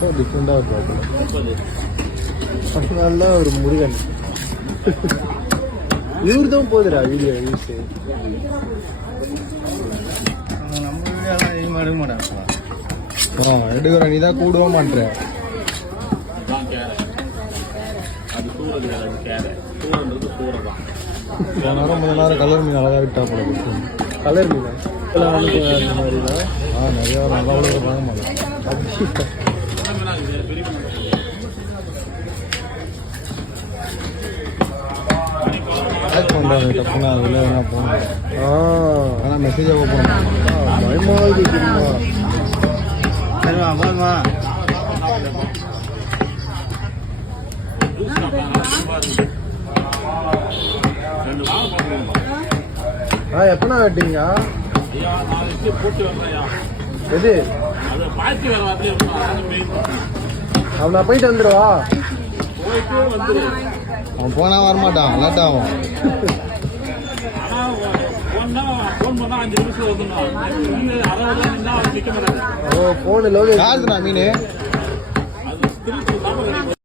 மட்டும் டிஃப்ரெண்டாக இருக்கும். அதனால ஒரு முருகன் இவர் தான் போதுடா வீடியோ யூஸ். நம்ம வீடியோலாம் எடுக்க மாட்டேன். எடுக்கிற நீ தான் கூடவே மாட்டேற. முதல் நேரம் கலர் மீன் அழகாக விட்டா போல. கலர் மீன் அந்த மாதிரி தான். நிறையா நல்லா வாங்க மாட்டேன். டப்புனா அதில் என்ன போகணும். ஆனால் மெசேஜை ஓப்பன் பயமாக இருக்குமா? சரிமா போதுமா? எப்பனா வெட்டிங்க? எது அவன் போயிட்டு வந்துடுவா. அவன் போனா வரமாட்டான், லேட் ஆகும். ஓ போன் லோகேஷ் மீன்